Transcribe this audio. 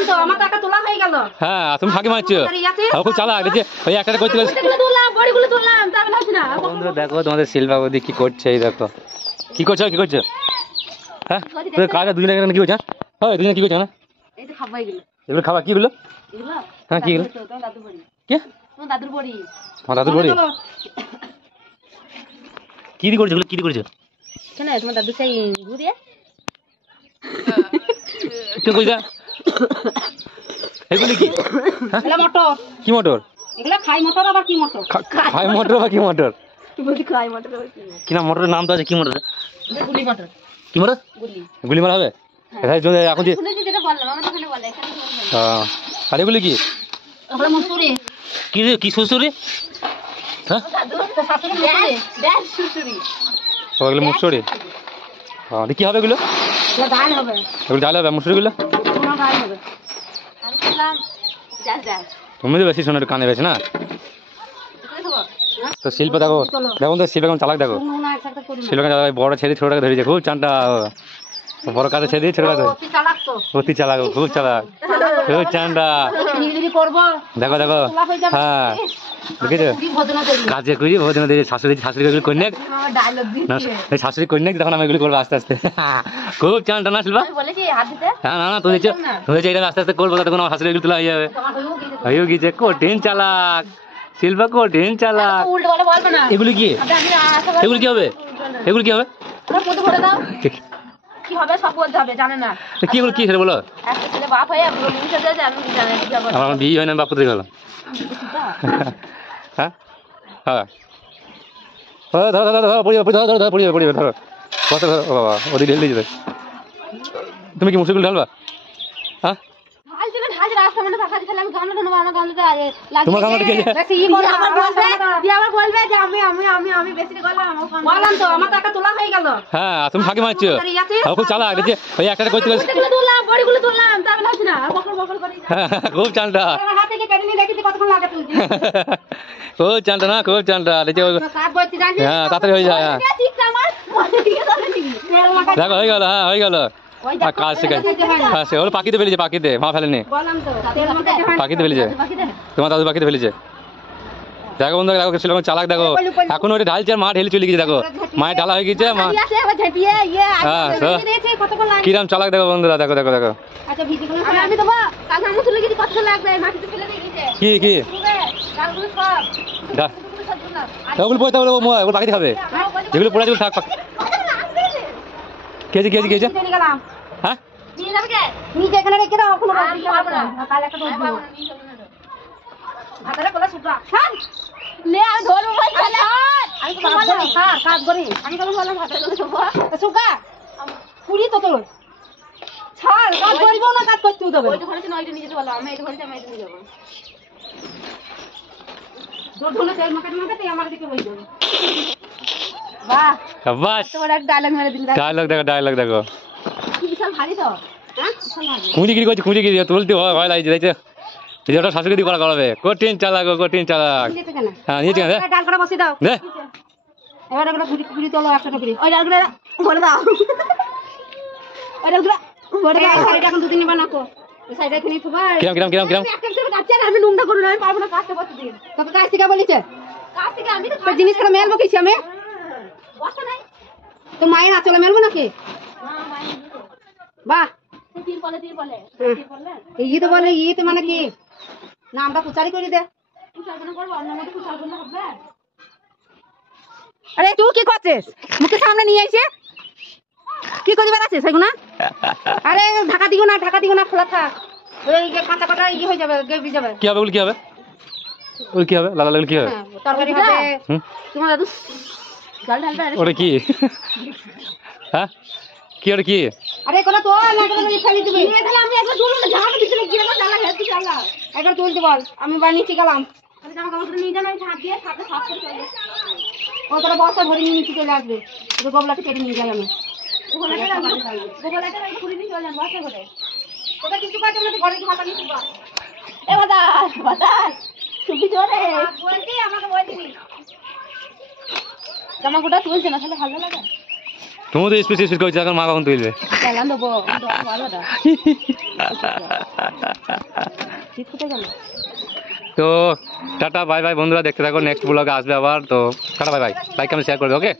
বলেন তো আমার টাকা তোলা হয়ে গেল। হ্যাঁ তুমি ফাঁকি মারছো, খুব চালাক যে ওই একটা করতে বন্ধুরা দেখো তোমাদের শিল্পাবতী কি করছে, এই দেখো কি করছো কি করছো। হ্যাঁ কাজটা দুজনে কি করছো? হ্যাঁ দুজনে কি করছো না এগুলো খাবার কি গুলো? হ্যাঁ কি দাদুর বড়ি কি দিয়ে করছো কি দিয়ে করছো? তোমার দাদু সেই ঘুরিয়ে এগুলি কি মটর? কি মটর? এগুলা খাই মটর আবার কি মটর? খাই মটর বা কি মটর? খাই মটর কি না মটরের নাম তো আছে, কি মটর? গুলি মটর। কি মটর? গুলি মারা হবে এখন যে। আর এগুলি কি কি কি শ্বশুরি? হ্যাঁ ওগুলো মুসুরি। কি হবে এগুলো? ডাল হবে। এগুলো ডাল হবে মুসুরিগুলো? তুমি তো বেশি শোনো একটু কানে বেশি না। তো শিল্প দেখো দেখুন তো শিল্প কেমন চালাক দেখো। শিল্প বড় ছেড়ে ছোটটাকে ধরেছে, খুব চানটা বড় কাজে ছেড়ে দিয়ে ছোট কাজে অতি চালাক, খুব চালাক, খুব চানটা। দেখো দেখো হ্যাঁ দেখেছো কাজে করি ভোজন দিয়ে শাশুড়ি শাশুড়ি এগুলো করি শাশুড়ি করি না, তখন আমি এগুলো করবো আস্তে আস্তে। খুব চানটা না শিল্পা? হ্যাঁ না না তুমি এটা আস্তে আস্তে করবো, তখন আমার শাশুড়ি এগুলো তোলা হয়ে যাবে। হয়েও গিয়েছে কঠিন চালাক শিল্পা, কঠিন চালাক। এগুলি কি এগুলি কি হবে? এগুলি কি হবে? কি হবে সব বলতে হবে, জানে না কি এগুলো কি বলো? একটা ছেলে বাপ হয়ে আমার বিয়ে হয় না বাপ কোথায় গেল? হ্যাঁ হ্যাঁ ধরো ধরো ধরো পড়িবে ধরো ধরো পড়িবে পড়িবে ধরো কত ধরো বাবা ওদিকে ঢেলে যাবে। তুমি কি মুসুরিগুলো ঢালবা? হ্যাঁ তোমার গামলাটা কি আছে? হ্যাঁ তুমি ফাঁকি মারছো, খুব চালাক যে ওই একটা করতে খুব চালটা খুব চালটা না খুব চালটা। হ্যাঁ তাড়াতাড়ি হয়ে যায়। দেখো হয়ে গেল, হ্যাঁ হয়ে গেল। কাজ শিখে ওরা পাখিতে ফেলেছে, পাখিতে মা ফেলেনি, পাখিতে ফেলেছে তোমার দাদু পাখিতে ফেলেছে। দেখো বন্ধু দেখো সেরকম চালাক দেখো, এখন ওটা ঢালছে আর মা ঢেলে চলে গেছে। দেখো মায়ের ঢালা হয়ে গেছে মা। হ্যাঁ কিরম চালাক দেখো বন্ধুরা, দেখো দেখো দেখো কি কি ওগুলো পড়ে থাকবে ওগুলো পাখিতে খাবে, যেগুলো পড়ে থাক কেজি কেজি কেজি। হ্যাঁ ডায়লগ দেখো ডায়লগ দেখো খুঁজিগিরি করছে, খুঁজিগিরি তুলতে ভয় লাগছে দেখছে। ওটা শাশুড়ি দিয়ে করা করাবে, কঠিন চালাক কঠিন চালাক। হ্যাঁ নিয়েছি দে কিরম কিরম কিরম জিনিস মেলবো কিছু আমি তো মায়ের আচলে মেলবো নাকি? বাহ ইয়ে তো বলে ইয়ে তো মানে কি নামটা প্রচারই করে দে। আরে তুই কি করছিস? মুখের সামনে নিয়ে এসে কি করি বেড়াচ্ছিস সেগুলো? আরে ঢাকা দিও না খোলা থাক, ওই যে কাঁচা কাটা ইয়ে হয়ে যাবে, গেবি যাবে। কি হবে ওগুলো কি হবে? ওই কি হবে লালা লাগলে কি হবে? তরকারি হবে তোমার দাদু জল ঢালবে। ওটা কি? হ্যাঁ কি ওটা কি? আরে কোন তো না কোন ফেলে দিবি তাহলে আমি একবার তুলু না ঝাড় দিতে গিয়ে না চালা হেলতে চালা একবার তুলতে বল, আমি বানিয়েছি গেলাম। আরে জামা কাপড় নিয়ে যান, আমি ঝাড় দিয়ে সাথে সাফ করে চলে ও তোরা বস্তা ভরে নিয়ে নিচে চলে আসবে। তো গোবলাটা কেটে নিয়ে যাই আমি গোবলাটা পুরি নিয়ে চলে যান বস্তা ভরে। তোরা কিছু কাজ না, ঘরে কি মাথা নিয়ে বল। এ বাদার তুমি জোরে বলছি আমাকে বল দিবি। জামা গুটা তুলছে না তাহলে ভালো লাগে। তুমি তো স্পিড স্পিড করছো, এখন মা কখন তুলবে? চালান দেবো ভালোটা শীত কোথায় গেল? তো টাটা বাই বাই বন্ধুরা, দেখতে থাকো, নেক্সট ব্লগে আসবে আবার। তো tata bye bye, like comment share করবে, ওকে।